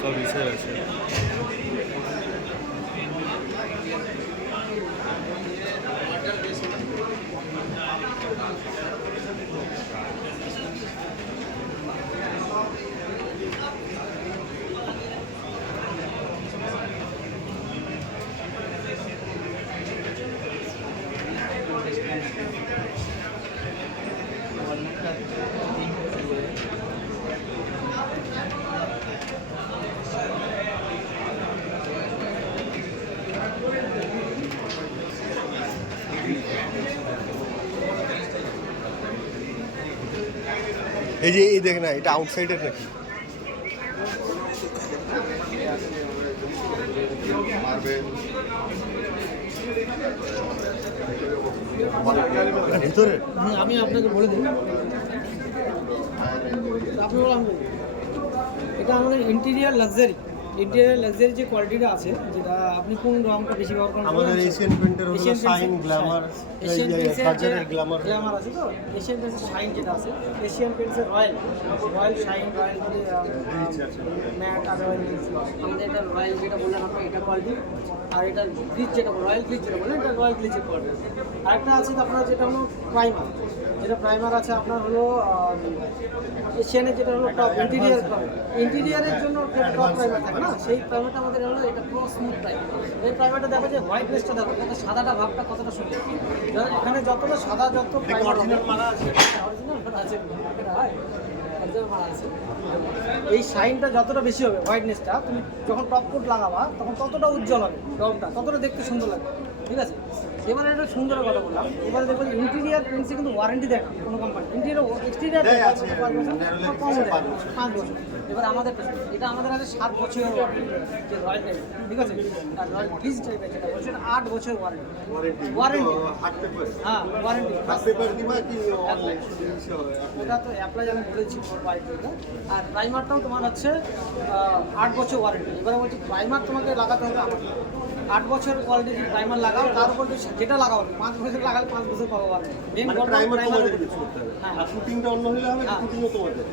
সব বিষয় আছে। এই যে এই দেখ না, এটা আউটসাইডের নাকি? ভিতরে আমি আপনাকে বলে দিই, আপনি বললাম এটা আমাদের ইন্টেরিয়ার লাক্সারি যে কোয়ালিটিটা আছে, যেটা আপনি কোন রংটা বেশি ব্যবহার করেন? আমাদের এশিয়ান পেইন্টের হলো শাইন, গ্ল্যামার, বাজারের গ্ল্যামার আছে তো। এশিয়ান পেইন্টসের শাইন যেটা আছে, এশিয়ান পেইন্টসের রয়্যাল শাইন, রয়্যাল ম্যাট আর রয়্যাল গ্লিচ। আমাদের এটা রয়্যাল যেটা বললেন আপনি, এটা কোয়ালিটি। আর এটা গ্লিচ যেটা রয়্যাল গ্লিচ যেটা বললেন, এটা রয়্যাল গ্লিচের কোয়ালিটি। আরেকটা আছে আপনার যেটা হলো প্রাইমার, যেটা প্রাইমার আছে আপনার হলো এশিয়ানের যেটা হলো টপ ইন্টেরিয়ারের জন্য টপ প্রাইমার থাকে না, সেই প্রাইমারটা আমাদের হলো এটা পুরো স্মুথ প্রাইমার। এই প্রাইমারটা দেখো যে হোয়াইটনেসটা দেখো, কত সাদাটা ভাবটা কতটা সুন্দর। এখানে যতটা সাদা যত অরিজিনাল মারা আছে, এটা হয় অরিজিনাল মারা আছে। এই শাইনটা যতটা বেশি হবে, হোয়াইটনেসটা, তুমি যখন টপ কোট লাগাবা তখন ততটা উজ্জ্বল হবে রংটা, ততটা দেখতে সুন্দর লাগবে। ঠিক আছে, এবারে একটা সুন্দর কথা বললাম। এবারে দেখবেন ইন্টেরিয়ার পেন্টসে কিন্তু ওয়ারেন্টি দেয় না কোনো কোম্পানি। ইন্টেরিয়ার এক্সটেরিয়ার 5 বছর। এবার আমাদের এটা আমাদের আছে 7 বছরের ওয়ারেন্টি, যে রয়্যাল টাইপ। ঠিক আছে, আর রয়্যাল গ্লিচ টাইপের যেটা বলছে 8 বছরের ওয়ারেন্টি। হ্যাঁ, ওয়ারেন্টি। ওটা তো অ্যাপ্লাই আমি বলেছি ওয়ারেন্টিটা। আর প্রাইমারটাও তোমার হচ্ছে 8 বছর ওয়ারেন্টি। এবারে বলছি প্রাইমার তোমাকে লাগাতে হবে আমার 8 বছর কোয়ালিটির প্রাইমার লাগাও, তার উপর যেটা লাগাও 5 বছর লাগালে 5 বছর পাবো ওয়ারেন্টি। মেন প্রাইমার হ্যাঁ, আর শুটিংটা অন্য হলে হবে, শুটিংও তোমাদের।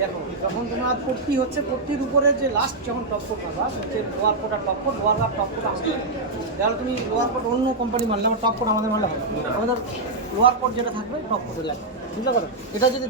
দেখো, যখন তোমার পট্টি হচ্ছে, পট্টির উপরে যে লাস্ট যখন টপ কোট পাবা, হচ্ছে লোয়ার কোট আর টপ কোট, লোয়ার আর টপ কোট আমাদের। তাহলে তুমি লোয়ার কোট অন্য কোম্পানি মারলে, আমার টপ কোট আমাদের মারলে হবে। আমাদের লোয়ার কোট যেটা থাকবে টপ কোটে লাগবে, বুঝতে পারো? এটা যদি